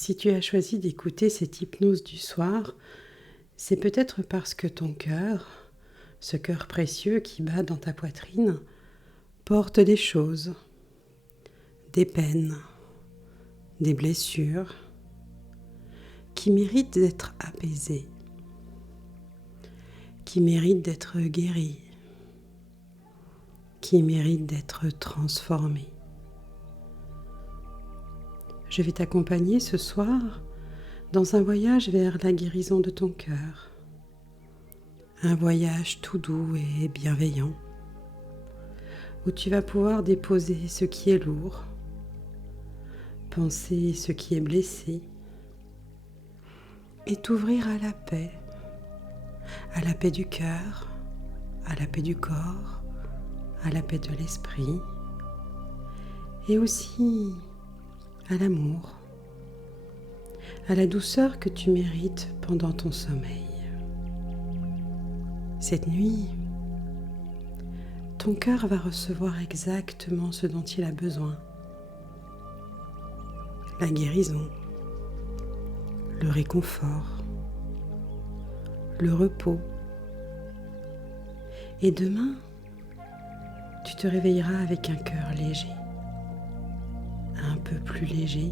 Si tu as choisi d'écouter cette hypnose du soir, c'est peut-être parce que ton cœur, ce cœur précieux qui bat dans ta poitrine, porte des choses, des peines, des blessures qui méritent d'être apaisées, qui méritent d'être guéries, qui méritent d'être transformées. Je vais t'accompagner ce soir dans un voyage vers la guérison de ton cœur. Un voyage tout doux et bienveillant, où tu vas pouvoir déposer ce qui est lourd, penser ce qui est blessé, et t'ouvrir à la paix du cœur, à la paix du corps, à la paix de l'esprit, et aussi à l'amour, à la douceur que tu mérites pendant ton sommeil. Cette nuit, ton cœur va recevoir exactement ce dont il a besoin. La guérison, le réconfort, le repos. Et demain, tu te réveilleras avec un cœur léger, un peu plus léger,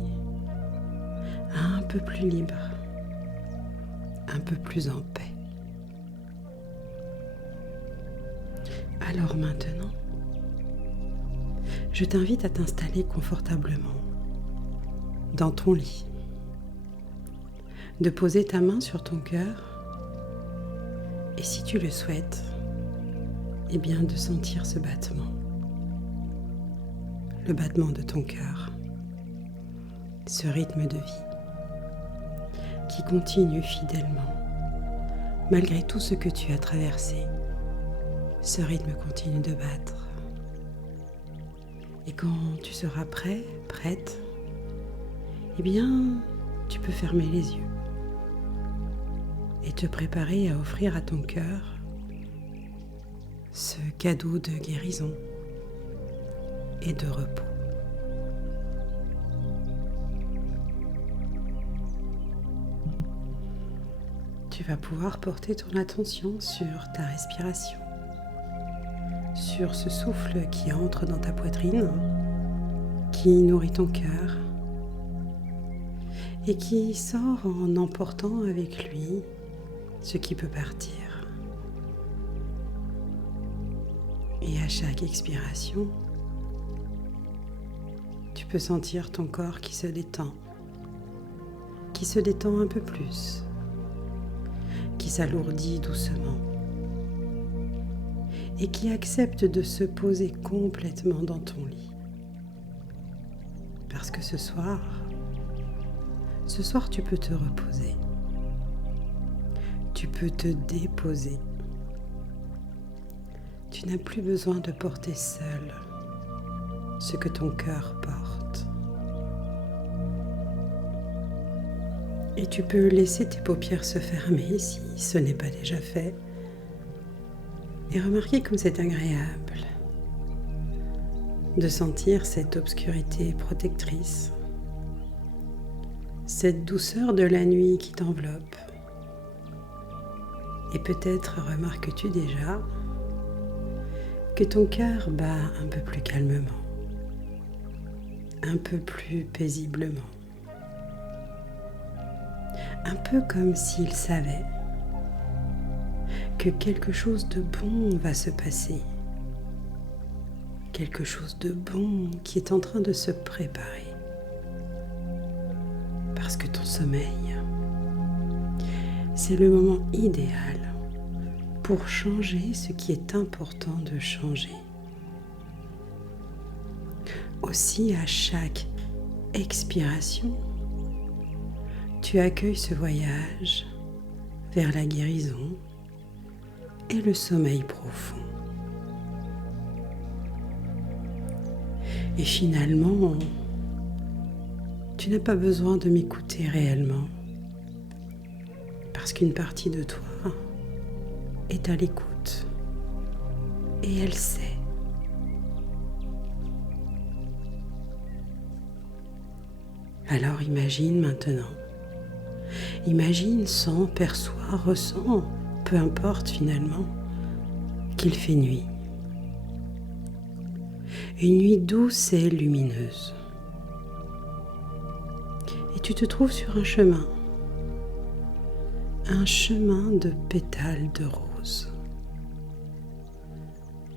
un peu plus libre, un peu plus en paix. Alors maintenant, je t'invite à t'installer confortablement dans ton lit, de poser ta main sur ton cœur et si tu le souhaites, eh bien de sentir ce battement, le battement de ton cœur, ce rythme de vie qui continue fidèlement malgré tout ce que tu as traversé. Ce rythme continue de battre. Et quand tu seras prêt, prête, eh bien, tu peux fermer les yeux et te préparer à offrir à ton cœur ce cadeau de guérison et de repos. Tu vas pouvoir porter ton attention sur ta respiration, sur ce souffle qui entre dans ta poitrine, qui nourrit ton cœur et qui sort en emportant avec lui ce qui peut partir. Et à chaque expiration, tu peux sentir ton corps qui se détend un peu plus, qui s'alourdit doucement et qui accepte de se poser complètement dans ton lit. Parce que ce soir, tu peux te reposer. Tu peux te déposer. Tu n'as plus besoin de porter seul ce que ton cœur porte. Et tu peux laisser tes paupières se fermer si ce n'est pas déjà fait. Et remarquez comme c'est agréable de sentir cette obscurité protectrice, cette douceur de la nuit qui t'enveloppe. Et peut-être remarques-tu déjà que ton cœur bat un peu plus calmement, un peu plus paisiblement, un peu comme s'il savait que quelque chose de bon va se passer, quelque chose de bon qui est en train de se préparer. Parce que ton sommeil, c'est le moment idéal pour changer ce qui est important de changer. Aussi, à chaque expiration, tu accueilles ce voyage vers la guérison et le sommeil profond. Et finalement, tu n'as pas besoin de m'écouter réellement, parce qu'une partie de toi est à l'écoute et elle sait. Alors imagine maintenant. Imagine, sens, perçois, ressens, peu importe finalement, qu'il fait nuit. Une nuit douce et lumineuse. Et tu te trouves sur un chemin de pétales de rose.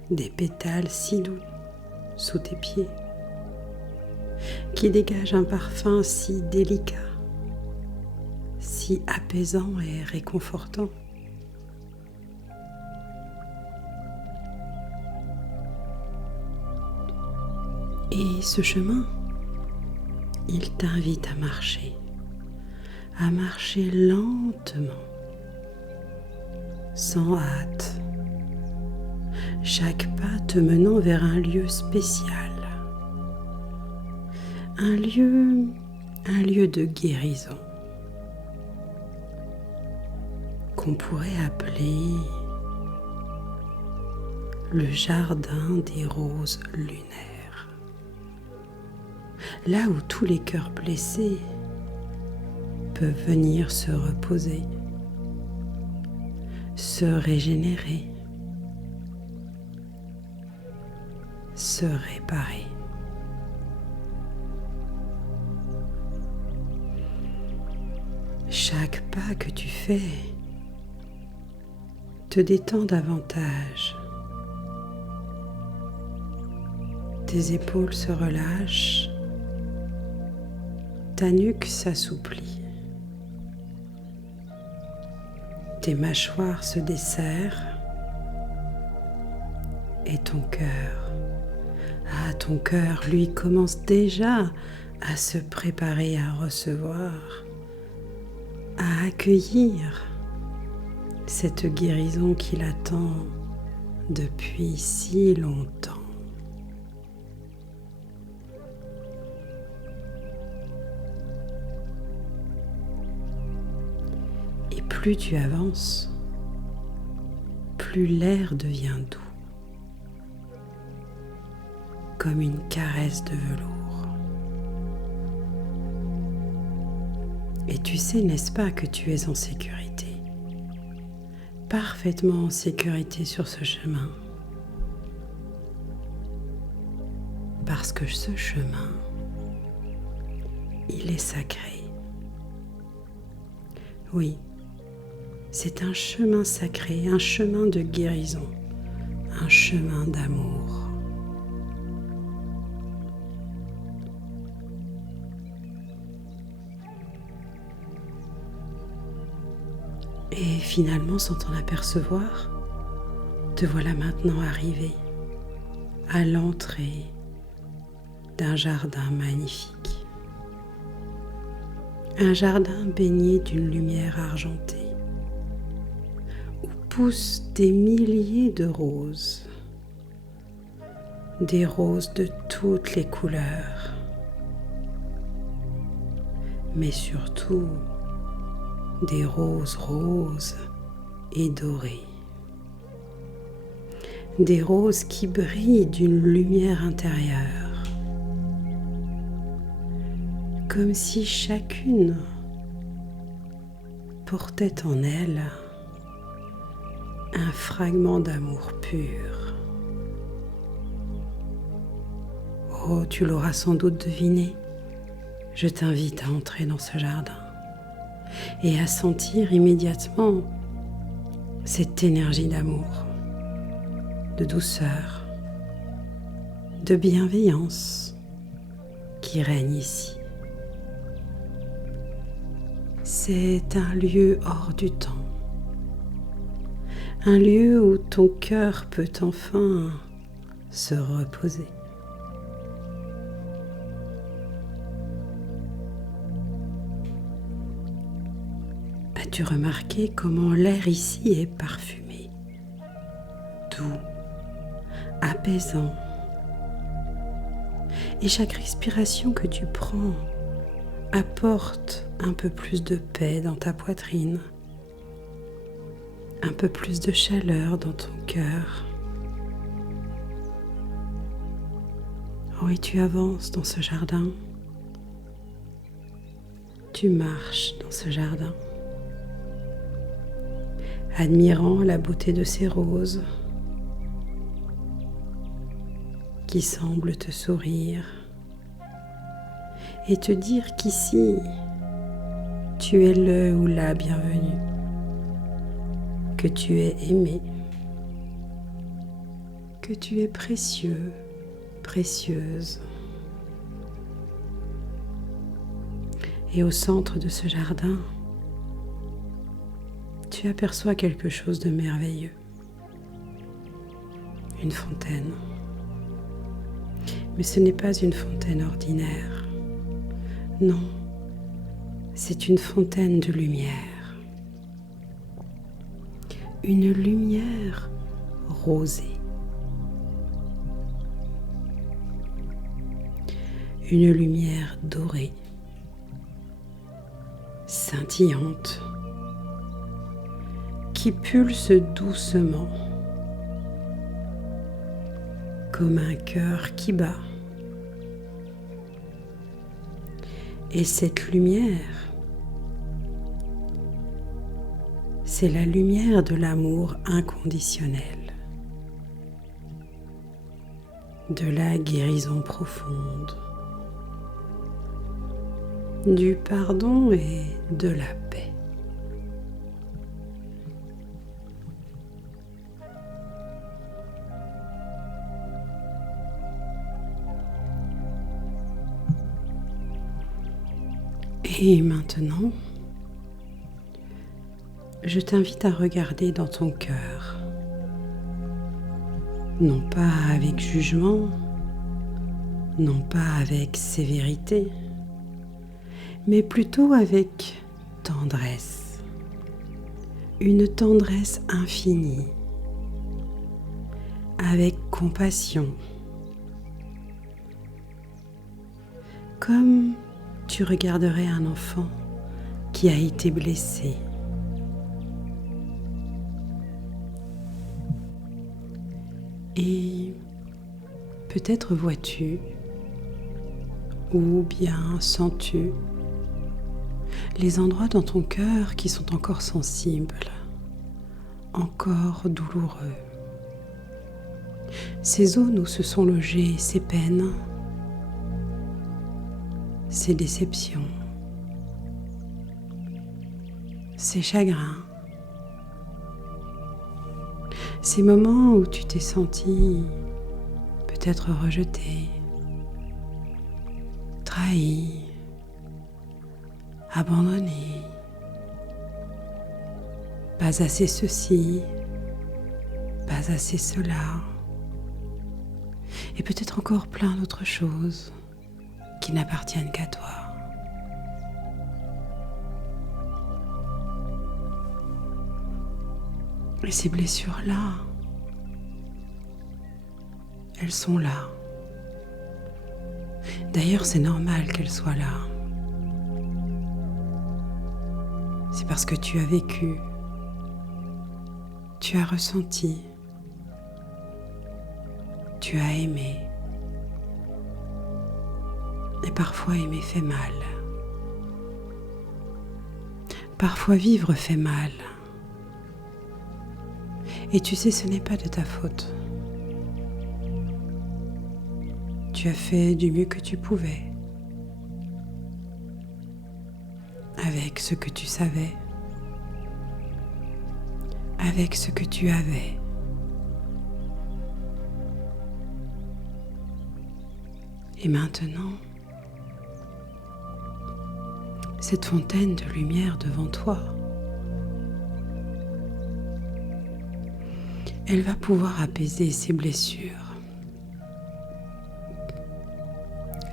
Des pétales si doux sous tes pieds, qui dégagent un parfum si délicat, si apaisant et réconfortant. Et ce chemin, il t'invite à marcher lentement, sans hâte, chaque pas te menant vers un lieu spécial, un lieu de guérison, qu'on pourrait appeler le jardin des roses lunaires, là où tous les cœurs blessés peuvent venir se reposer, se régénérer, se réparer. Chaque pas que tu fais te détend davantage. Tes épaules se relâchent, ta nuque s'assouplit, tes mâchoires se desserrent et ton cœur, lui, commence déjà à se préparer à recevoir, à accueillir cette guérison qu'il attend depuis si longtemps. Et plus tu avances, plus l'air devient doux, comme une caresse de velours. Et tu sais, n'est-ce pas, que tu es en sécurité, parfaitement en sécurité sur ce chemin, parce que ce chemin, il est sacré. Oui, c'est un chemin sacré, un chemin de guérison, un chemin d'amour. Et finalement, sans t'en apercevoir, te voilà maintenant arrivé à l'entrée d'un jardin magnifique. Un jardin baigné d'une lumière argentée, où poussent des milliers de roses, des roses de toutes les couleurs, mais surtout des roses roses et dorées. Des roses qui brillent d'une lumière intérieure, comme si chacune portait en elle un fragment d'amour pur. Oh, tu l'auras sans doute deviné, je t'invite à entrer dans ce jardin et à sentir immédiatement cette énergie d'amour, de douceur, de bienveillance qui règne ici. C'est un lieu hors du temps, un lieu où ton cœur peut enfin se reposer. As-tu remarqué comment l'air ici est parfumé, doux, apaisant? Et chaque respiration que tu prends apporte un peu plus de paix dans ta poitrine, un peu plus de chaleur dans ton cœur. Oui, tu avances dans ce jardin tu marches dans ce jardin, admirant la beauté de ces roses qui semblent te sourire et te dire qu'ici, tu es le ou la bienvenue, que tu es aimé, que tu es précieux, précieuse. Et au centre de ce jardin, tu aperçois quelque chose de merveilleux. Une fontaine. Mais ce n'est pas une fontaine ordinaire. Non, c'est une fontaine de lumière. Une lumière rosée. Une lumière dorée, scintillante, qui pulse doucement, comme un cœur qui bat. Et cette lumière, c'est la lumière de l'amour inconditionnel, de la guérison profonde, du pardon et de la paix. Et maintenant, je t'invite à regarder dans ton cœur, non pas avec jugement, non pas avec sévérité, mais plutôt avec tendresse, une tendresse infinie, avec compassion, comme tu regarderais un enfant qui a été blessé. Et peut-être vois-tu, ou bien sens-tu, les endroits dans ton cœur qui sont encore sensibles, encore douloureux. Ces zones où se sont logées ces peines, ces déceptions, ces chagrins, ces moments où tu t'es senti peut-être rejeté, trahi, abandonné, pas assez ceci, pas assez cela, et peut-être encore plein d'autres choses qui n'appartiennent qu'à toi. Et ces blessures-là, elles sont là. D'ailleurs, c'est normal qu'elles soient là. C'est parce que tu as vécu, tu as ressenti, tu as aimé. Et parfois aimer fait mal. Parfois vivre fait mal. Et tu sais, ce n'est pas de ta faute. Tu as fait du mieux que tu pouvais, avec ce que tu savais, avec ce que tu avais. Et maintenant, cette fontaine de lumière devant toi, elle va pouvoir apaiser ces blessures,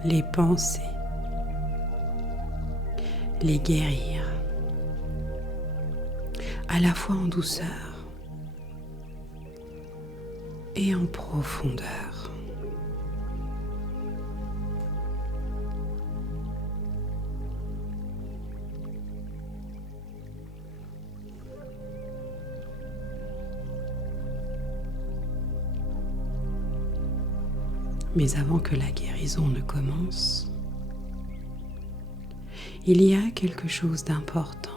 les penser, les guérir, à la fois en douceur et en profondeur. Mais avant que la guérison ne commence, il y a quelque chose d'important,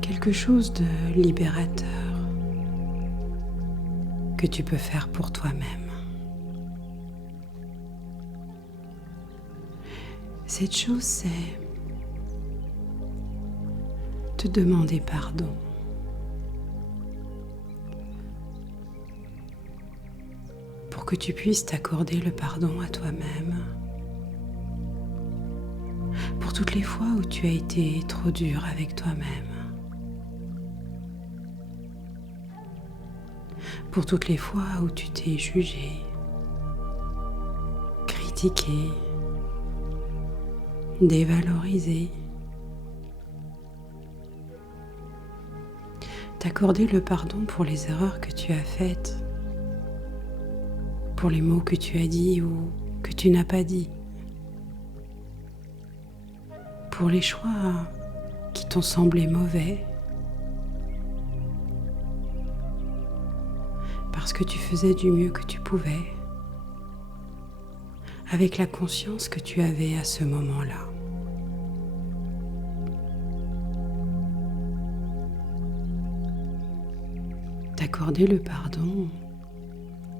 quelque chose de libérateur que tu peux faire pour toi-même. Cette chose, c'est te demander pardon. Pour que tu puisses t'accorder le pardon à toi-même. Pour toutes les fois où tu as été trop dur avec toi-même. Pour toutes les fois où tu t'es jugé, critiqué, dévalorisé. T'accorder le pardon pour les erreurs que tu as faites, pour les mots que tu as dit ou que tu n'as pas dit, pour les choix qui t'ont semblé mauvais, parce que tu faisais du mieux que tu pouvais, avec la conscience que tu avais à ce moment-là. T'accorder le pardon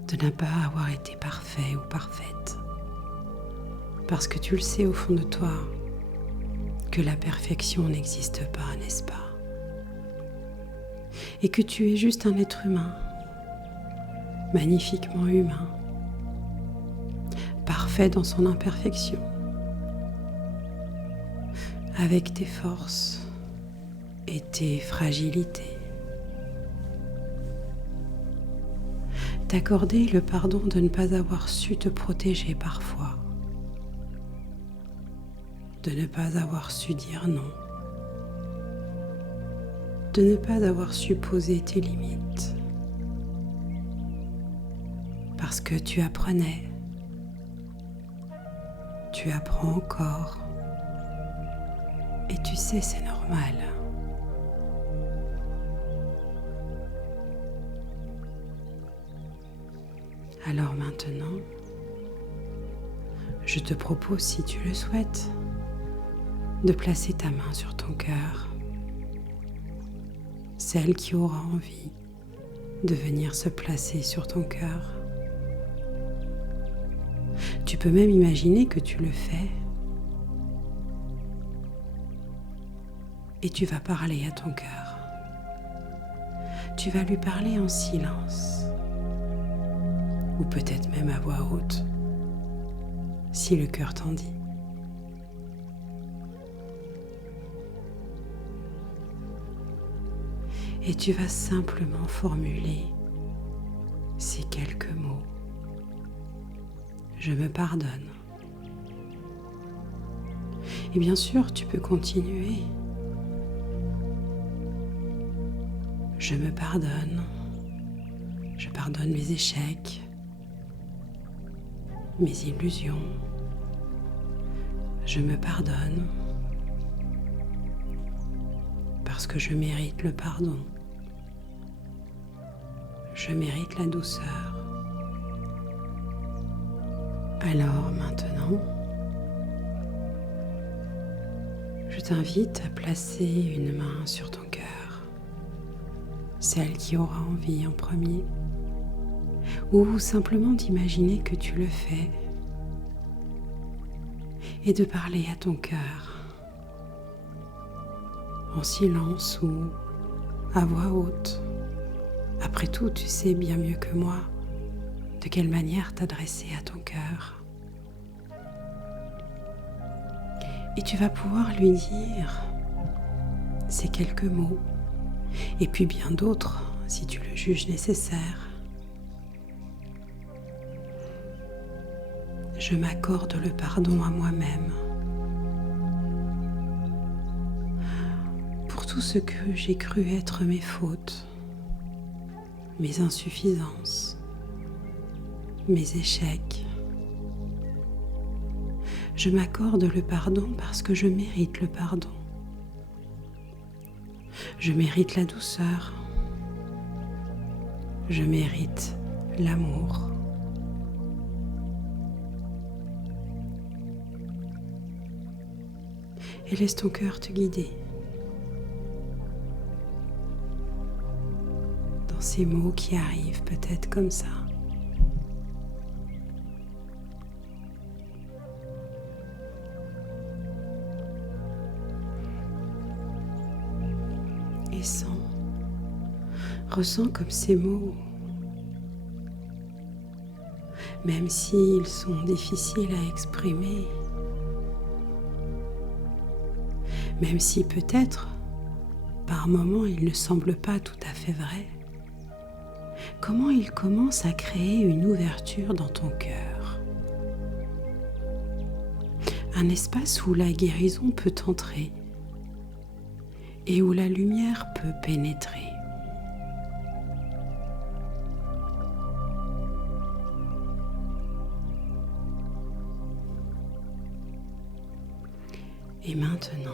de ne pas avoir été parfait ou parfaite, parce que tu le sais au fond de toi que la perfection n'existe pas, n'est-ce pas? Et que tu es juste un être humain, magnifiquement humain, parfait dans son imperfection, avec tes forces et tes fragilités. T'accorder le pardon de ne pas avoir su te protéger parfois, de ne pas avoir su dire non, de ne pas avoir su poser tes limites, parce que tu apprenais, tu apprends encore, et tu sais c'est normal. Alors maintenant, je te propose, si tu le souhaites, de placer ta main sur ton cœur, celle qui aura envie de venir se placer sur ton cœur. Tu peux même imaginer que tu le fais et tu vas parler à ton cœur. Tu vas lui parler en silence. Ou peut-être même à voix haute, si le cœur t'en dit. Et tu vas simplement formuler ces quelques mots. Je me pardonne. Et bien sûr, tu peux continuer. Je me pardonne. Je pardonne mes échecs, mes illusions, je me pardonne parce que je mérite le pardon, je mérite la douceur. Alors maintenant, je t'invite à placer une main sur ton cœur, celle qui aura envie en premier, ou simplement d'imaginer que tu le fais et de parler à ton cœur en silence ou à voix haute. Après tout, tu sais bien mieux que moi de quelle manière t'adresser à ton cœur. Et tu vas pouvoir lui dire ces quelques mots, et puis bien d'autres si tu le juges nécessaire. Je m'accorde le pardon à moi-même pour tout ce que j'ai cru être mes fautes, mes insuffisances, mes échecs. Je m'accorde le pardon parce que je mérite le pardon. Je mérite la douceur. Je mérite l'amour. et laisse ton cœur te guider dans ces mots qui arrivent peut-être comme ça. Et ressens comme ces mots, même s'ils sont difficiles à exprimer, même si peut-être par moments ils ne semblent pas tout à fait vrais, comment ils commencent à créer une ouverture dans ton cœur, un espace où la guérison peut entrer et où la lumière peut pénétrer. Et maintenant,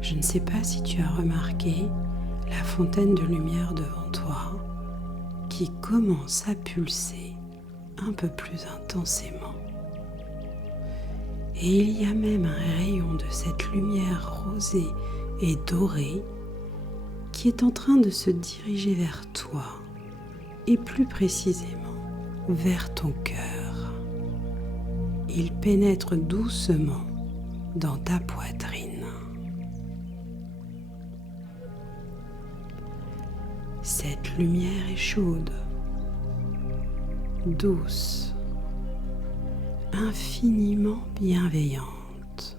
je ne sais pas si tu as remarqué la fontaine de lumière devant toi qui commence à pulser un peu plus intensément. Et il y a même un rayon de cette lumière rosée et dorée qui est en train de se diriger vers toi et plus précisément vers ton cœur. Il pénètre doucement dans ta poitrine. Cette lumière est chaude, douce, infiniment bienveillante.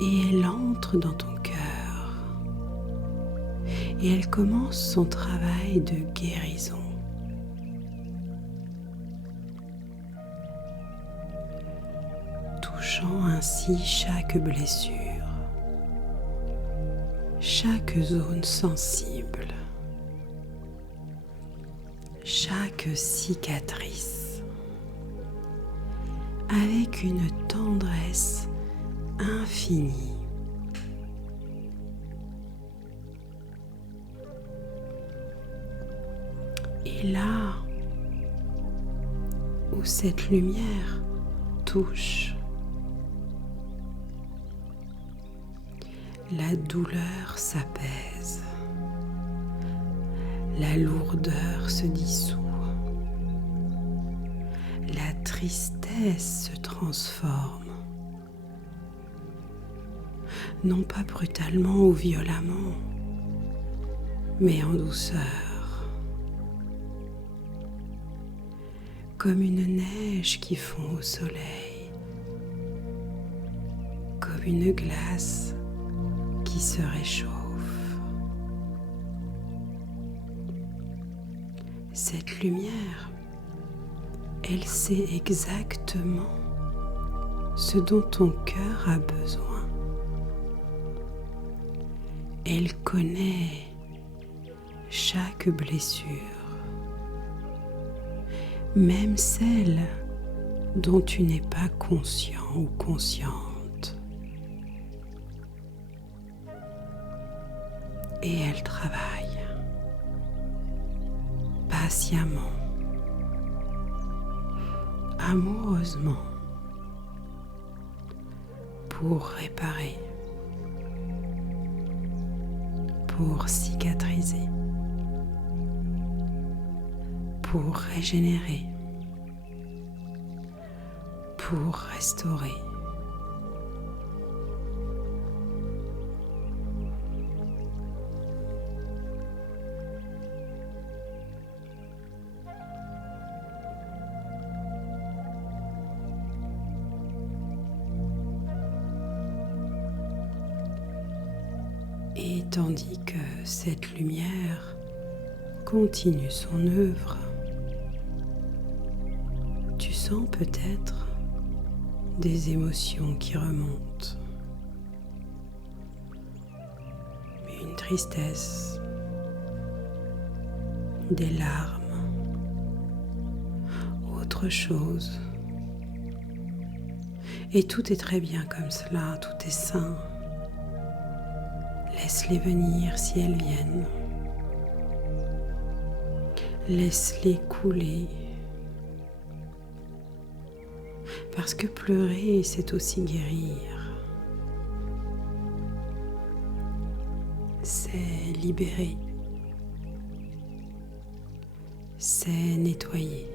Et elle entre dans ton cœur et elle commence son travail de guérison. Touchant ainsi chaque blessure, chaque zone sensible, chaque cicatrice, avec une tendresse infinie. Et là où cette lumière touche, la douleur s'apaise, la lourdeur se dissout, la tristesse se transforme, non pas brutalement ou violemment, mais en douceur, comme une neige qui fond au soleil, comme une glace qui se réchauffe. Cette lumière, elle sait exactement ce dont ton cœur a besoin. Elle connaît chaque blessure, même celle dont tu n'es pas conscient ou consciente. Et elle travaille patiemment, amoureusement, pour réparer, pour cicatriser, pour régénérer, pour restaurer. Et tandis que cette lumière continue son œuvre, tu sens peut-être des émotions qui remontent. Une tristesse, des larmes, autre chose. Et tout est très bien comme cela, tout est sain. Laisse-les venir si elles viennent. Laisse-les couler. Parce que pleurer, c'est aussi guérir. C'est libérer. C'est nettoyer.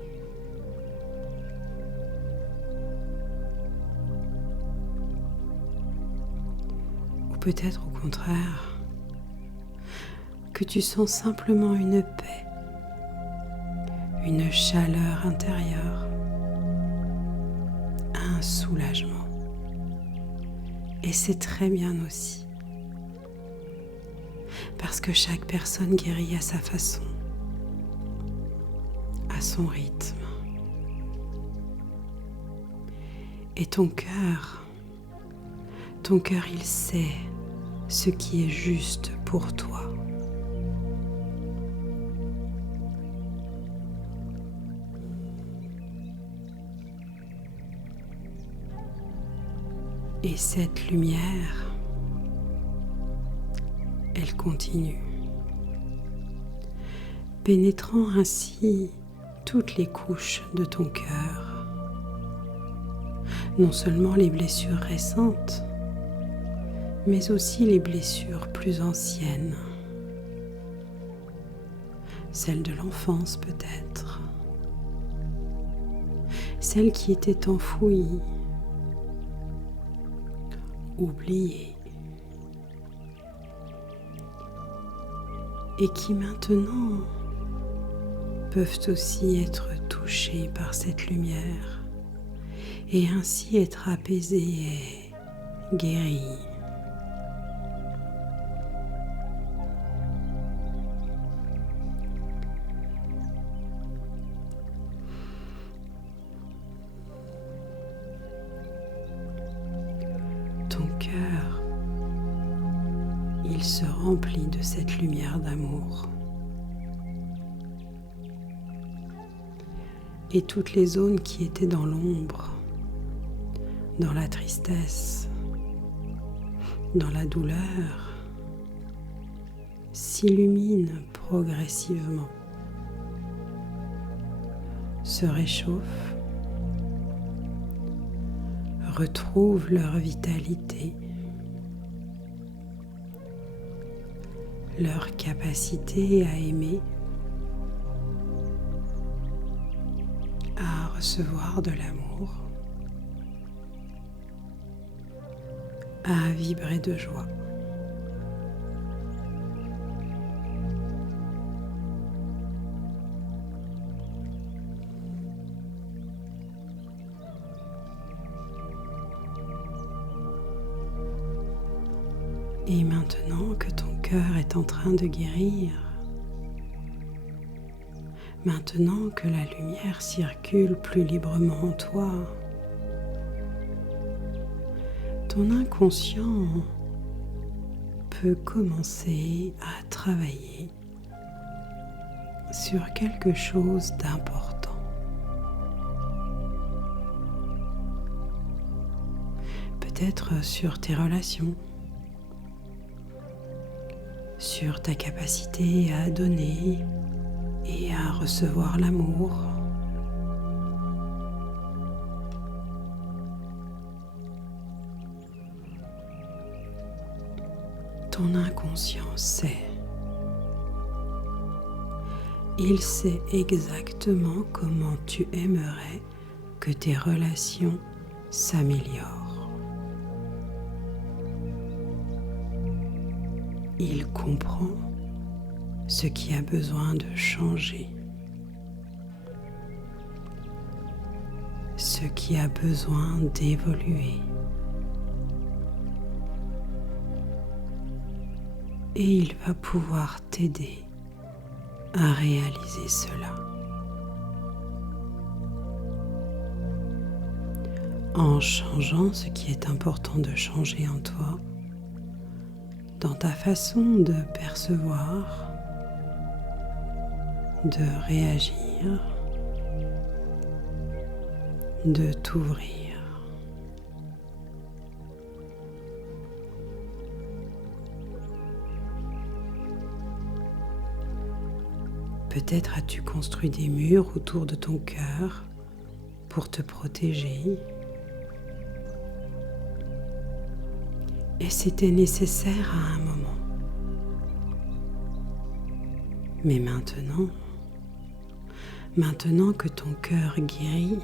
Ou peut-être au contraire, que tu sens simplement une paix, une chaleur intérieure, un soulagement. Et c'est très bien aussi. Parce que chaque personne guérit à sa façon, à son rythme. Et ton cœur, il sait ce qui est juste pour toi. Et cette lumière, elle continue, pénétrant ainsi toutes les couches de ton cœur. Non seulement les blessures récentes, mais aussi les blessures plus anciennes. Celles de l'enfance peut-être. Celles qui étaient enfouies, oubliées. Et qui maintenant peuvent aussi être touchées par cette lumière et ainsi être apaisées et guéries. Ton cœur, il se remplit de cette lumière d'amour. Et toutes les zones qui étaient dans l'ombre, dans la tristesse, dans la douleur, s'illuminent progressivement, se réchauffent, retrouvent leur vitalité, leur capacité à aimer, à recevoir de l'amour, à vibrer de joie. Et maintenant que ton cœur est en train de guérir, maintenant que la lumière circule plus librement en toi, ton inconscient peut commencer à travailler sur quelque chose d'important. Peut-être sur tes relations, sur ta capacité à donner et à recevoir l'amour. Ton inconscient sait. Il sait exactement comment tu aimerais que tes relations s'améliorent. Il comprend ce qui a besoin de changer, ce qui a besoin d'évoluer. Et il va pouvoir t'aider à réaliser cela. En changeant ce qui est important de changer en toi, dans ta façon de percevoir, de réagir, de t'ouvrir. Peut-être as-tu construit des murs autour de ton cœur pour te protéger, et c'était nécessaire à un moment. Mais maintenant que ton cœur guérit,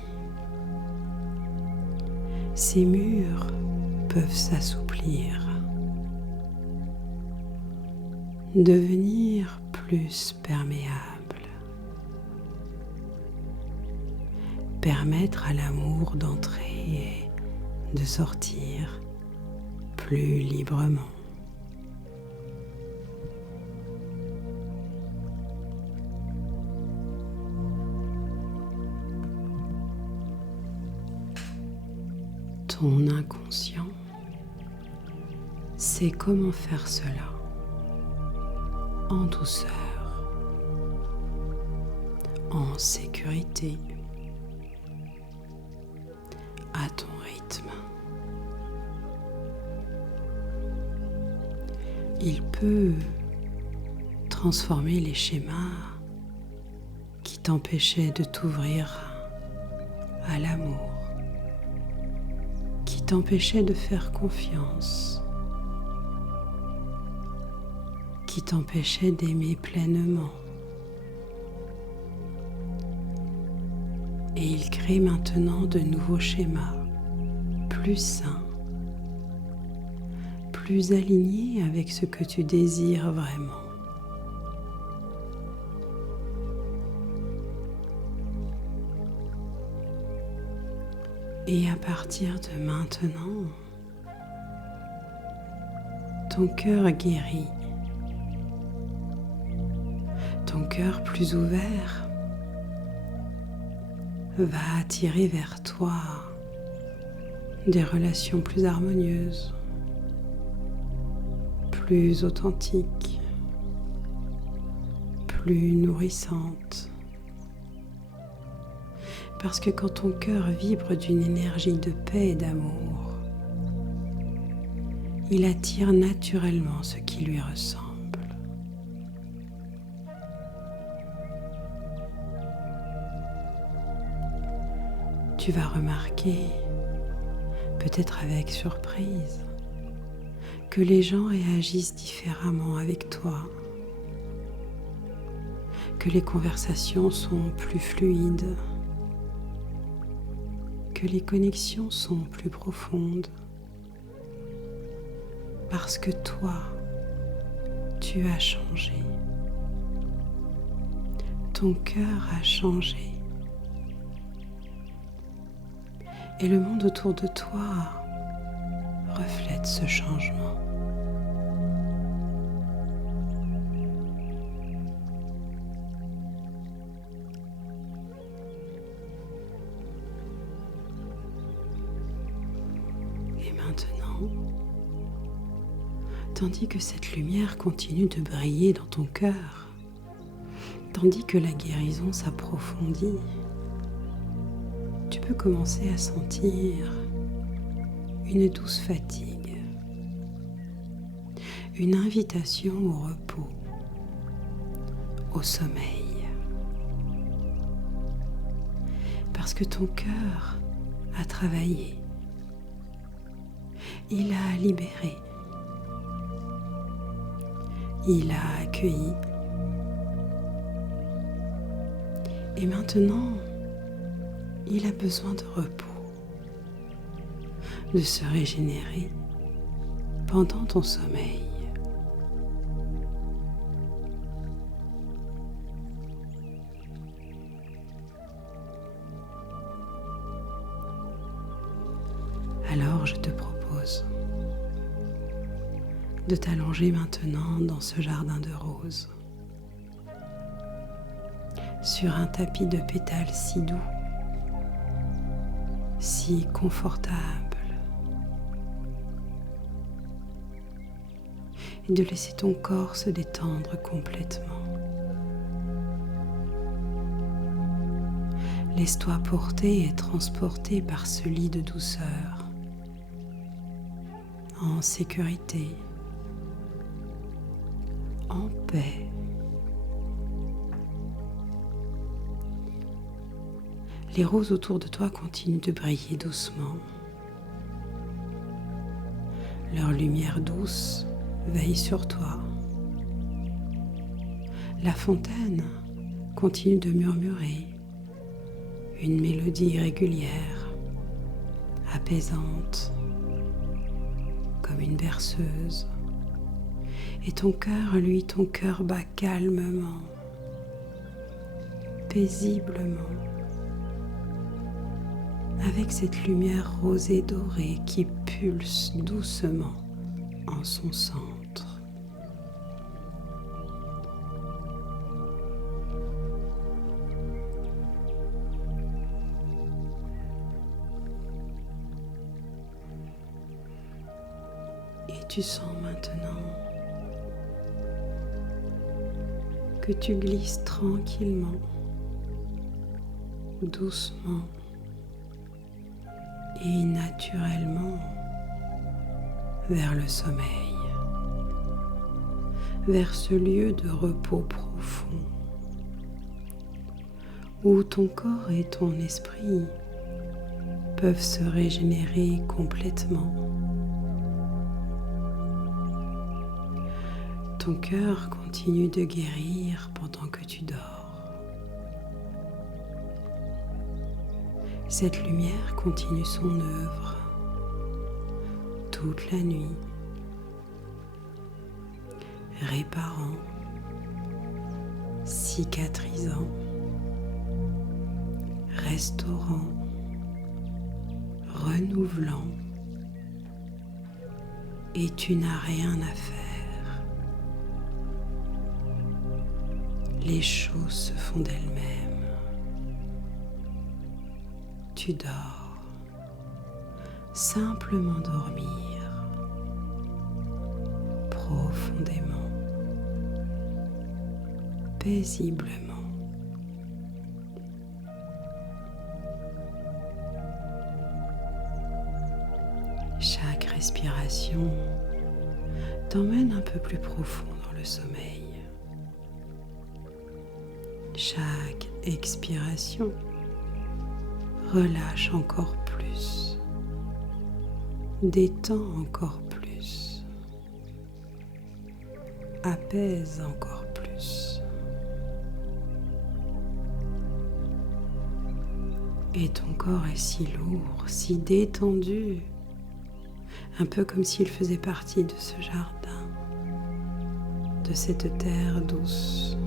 ces murs peuvent s'assouplir, devenir plus perméables, permettre à l'amour d'entrer et de sortir plus librement. Ton inconscient sait comment faire cela en douceur, en sécurité, à ton rythme. Il peut transformer les schémas qui t'empêchaient de t'ouvrir à l'amour, qui t'empêchaient de faire confiance, qui t'empêchaient d'aimer pleinement. Et il crée maintenant de nouveaux schémas plus sains, plus alignés avec ce que tu désires vraiment. Et à partir de maintenant, ton cœur guérit, ton cœur plus ouvert va attirer vers toi des relations plus harmonieuses, plus authentiques, plus nourrissantes. Parce que quand ton cœur vibre d'une énergie de paix et d'amour, il attire naturellement ce qui lui ressemble. Tu vas remarquer, peut-être avec surprise, que les gens réagissent différemment avec toi, que les conversations sont plus fluides, que les connexions sont plus profondes, parce que toi, tu as changé. Ton cœur a changé. Et le monde autour de toi reflète ce changement. Et maintenant, tandis que cette lumière continue de briller dans ton cœur, tandis que la guérison s'approfondit, tu peux commencer à sentir une douce fatigue, une invitation au repos, au sommeil. Parce que ton cœur a travaillé, il a libéré, il a accueilli. Et maintenant, il a besoin de repos, de se régénérer pendant ton sommeil. Alors je te propose de t'allonger maintenant dans ce jardin de roses, sur un tapis de pétales si doux, si confortable, et de laisser ton corps se détendre complètement. Laisse-toi porter et transporter par ce lit de douceur, en sécurité, en paix. Les roses autour de toi continuent de briller doucement. Leur lumière douce veille sur toi. La fontaine continue de murmurer une mélodie régulière, apaisante, comme une berceuse. Et ton cœur bat calmement, paisiblement, avec cette lumière rosée dorée qui pulse doucement en son centre. Et tu sens maintenant que tu glisses tranquillement, doucement et naturellement vers le sommeil, vers ce lieu de repos profond où ton corps et ton esprit peuvent se régénérer complètement. Ton cœur continue de guérir pendant que tu dors. Cette lumière continue son œuvre toute la nuit, réparant, cicatrisant, restaurant, renouvelant, et tu n'as rien à faire. Les choses se font d'elles-mêmes. Tu dors, simplement dormir, profondément, paisiblement. Chaque respiration t'emmène un peu plus profond dans le sommeil. Chaque expiration relâche encore plus, détend encore plus, apaise encore plus. Et ton corps est si lourd, si détendu, un peu comme s'il faisait partie de ce jardin, de cette terre douce.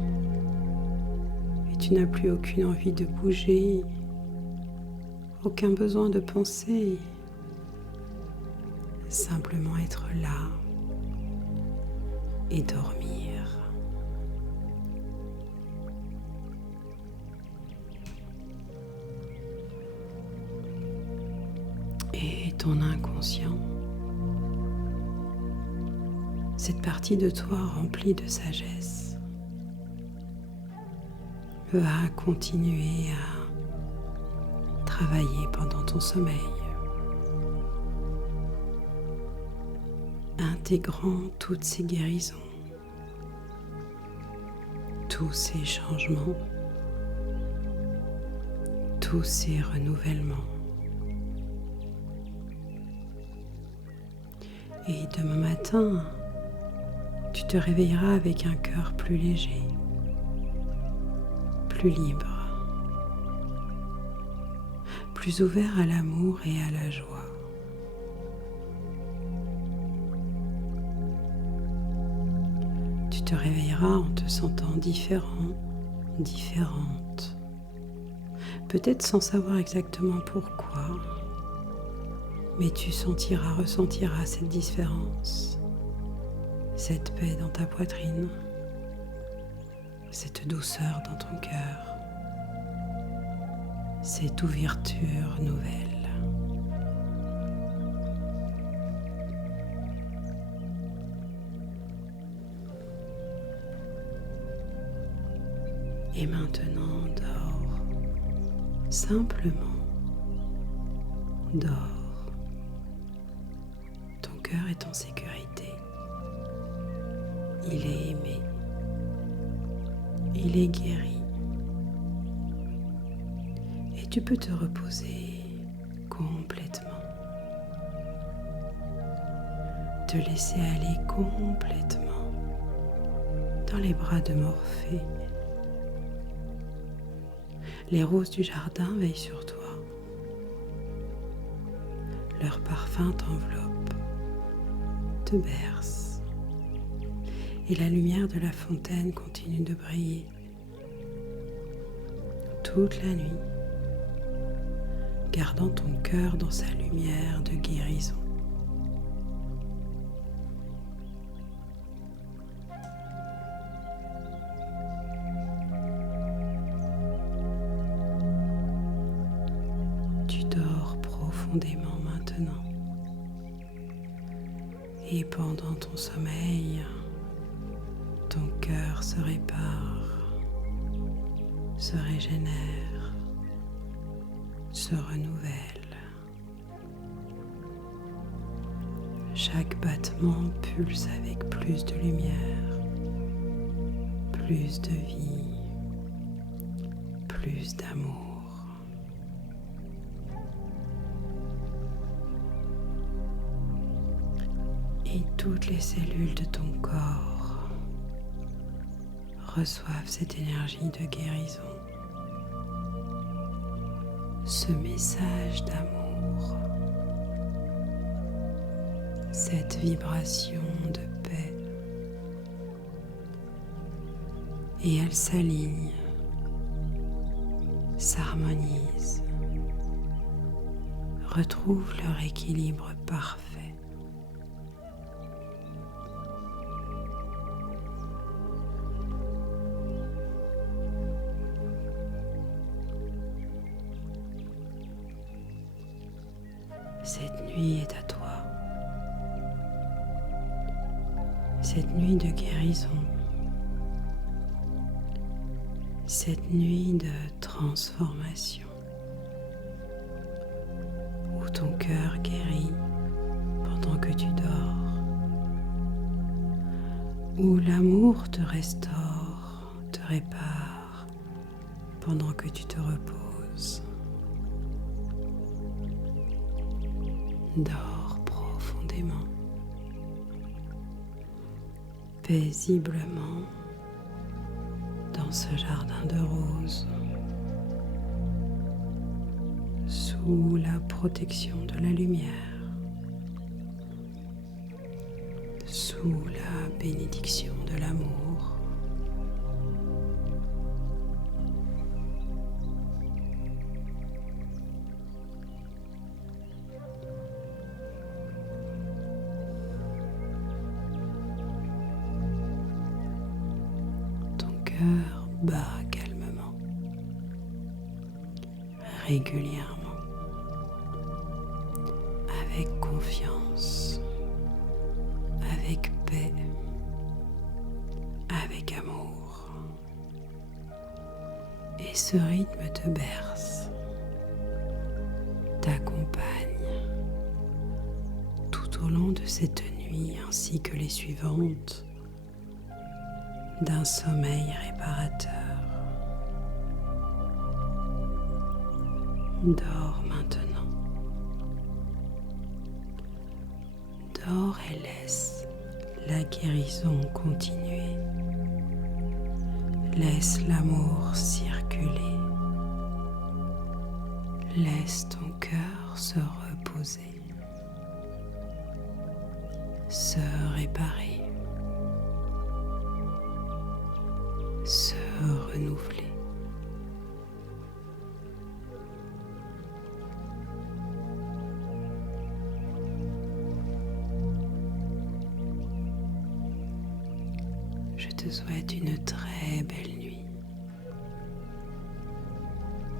Tu n'as plus aucune envie de bouger, aucun besoin de penser, simplement être là et dormir. Et ton inconscient, cette partie de toi remplie de sagesse, va continuer à travailler pendant ton sommeil, intégrant toutes ces guérisons, tous ces changements, tous ces renouvellements. Et demain matin, tu te réveilleras avec un cœur plus léger, plus libre, plus ouvert à l'amour et à la joie. Tu te réveilleras en te sentant différent, différente, peut-être sans savoir exactement pourquoi, mais tu ressentiras cette différence, cette paix dans ta poitrine, cette douceur dans ton cœur, cette ouverture nouvelle. Et maintenant, dors, simplement, dors. Ton cœur est en sécurité, il est aimé. Il est guéri et tu peux te reposer complètement. te laisser aller complètement dans les bras de Morphée. Les roses du jardin veillent sur toi. Leur parfum t'enveloppe, te berce, et la lumière de la fontaine continue de briller toute la nuit, gardant ton cœur dans sa lumière de guérison. Tu dors profondément maintenant, et pendant ton sommeil, ton cœur se répare, se régénère, se renouvelle. Chaque battement pulse avec plus de lumière, plus de vie, plus d'amour. Et toutes les cellules de ton corps reçoivent cette énergie de guérison, ce message d'amour, cette vibration de paix. Et elles s'alignent, s'harmonisent, retrouvent leur équilibre parfait. Cette nuit est à toi. Cette nuit de guérison. Cette nuit de transformation. Où ton cœur guérit pendant que tu dors. Où l'amour te restaure, te répare pendant que tu te reposes. Dors profondément, paisiblement dans ce jardin de roses, sous la protection de la lumière, sous la bénédiction de l'amour. Cœur bat calmement, régulièrement, avec confiance, avec paix, avec amour. Et ce rythme te berce, t'accompagne tout au long de cette nuit ainsi que les suivantes, d'un sommeil réparateur. Dors maintenant. Dors et laisse la guérison continuer. Laisse l'amour circuler. Laisse ton cœur se reposer, se réparer, se renouveler. Je te souhaite une très belle nuit.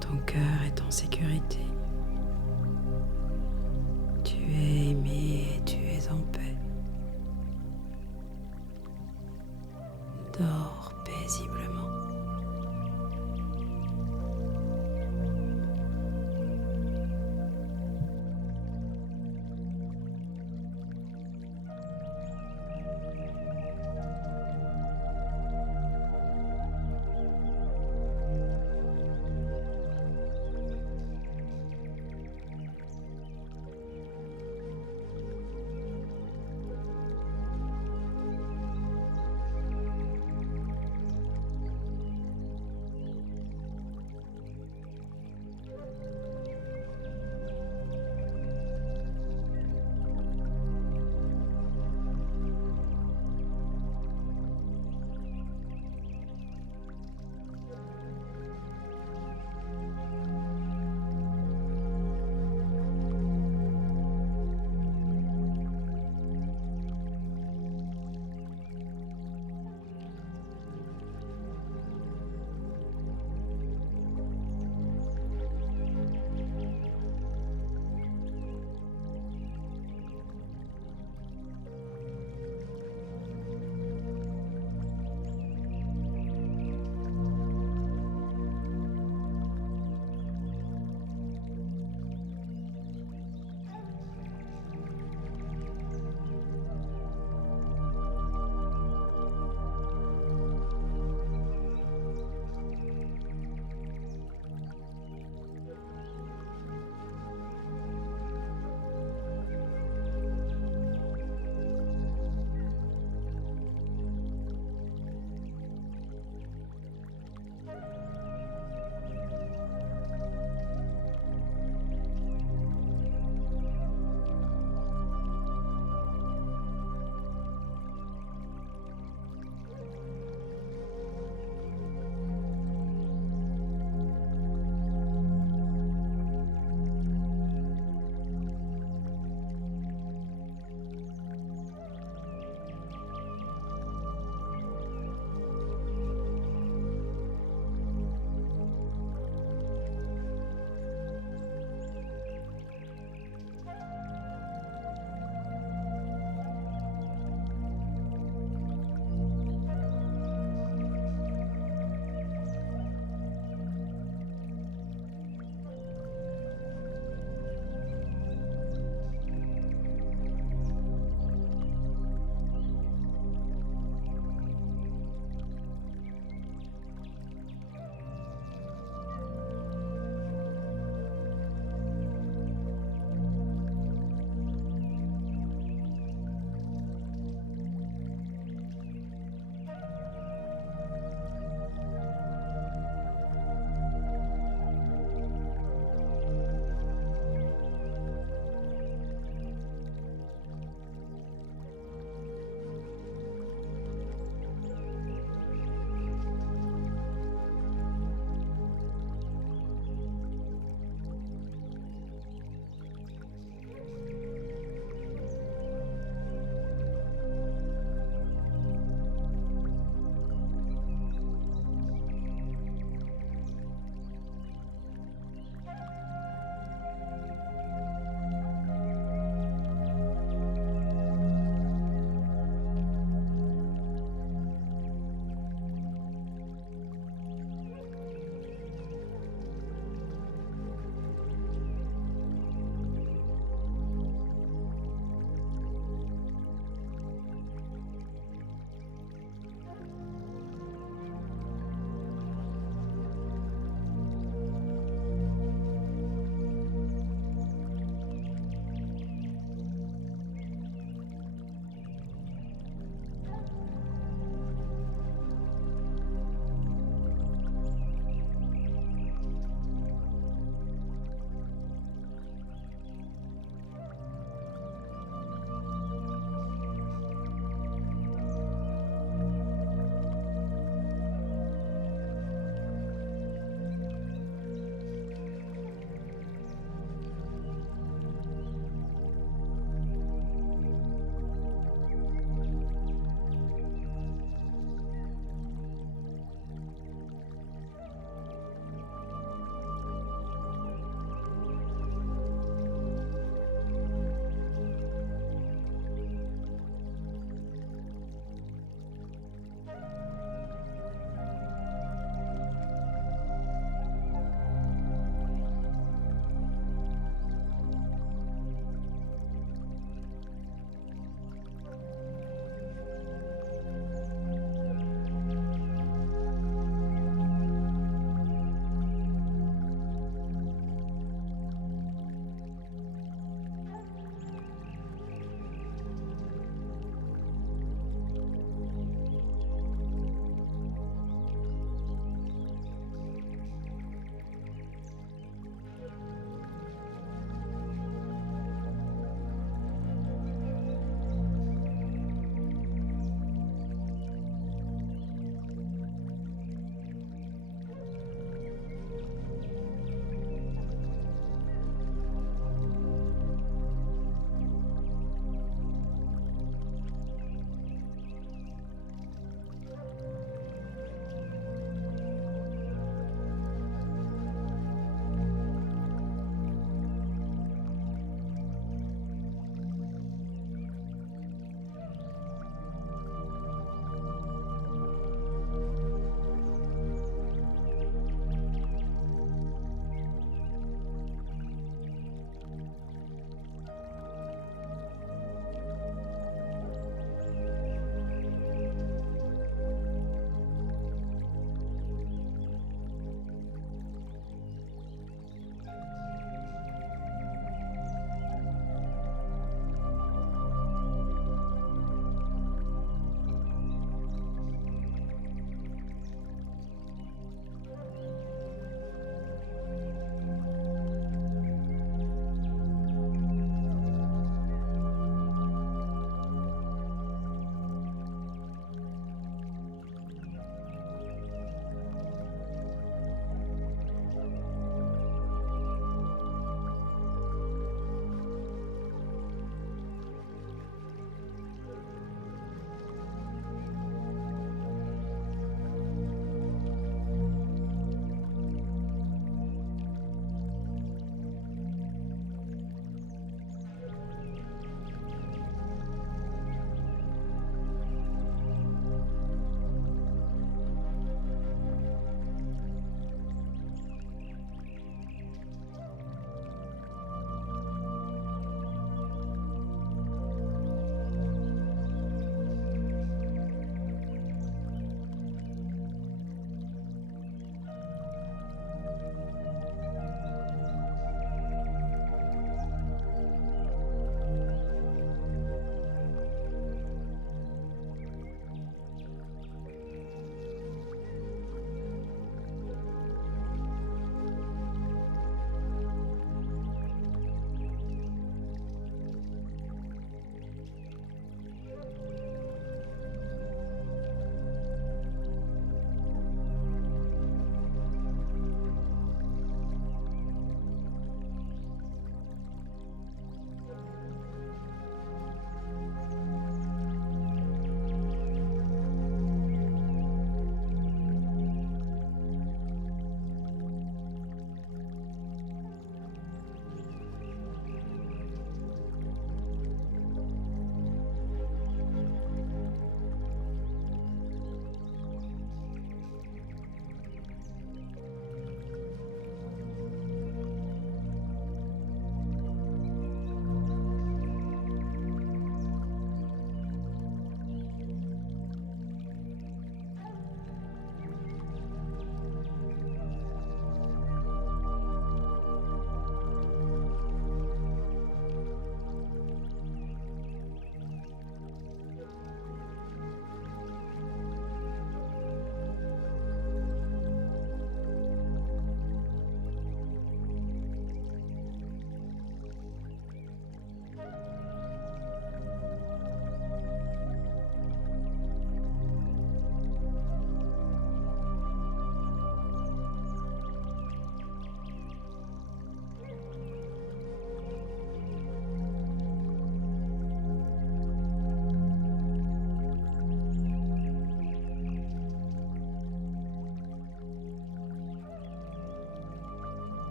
Ton cœur est en sécurité. Tu es aimé et tu es en paix.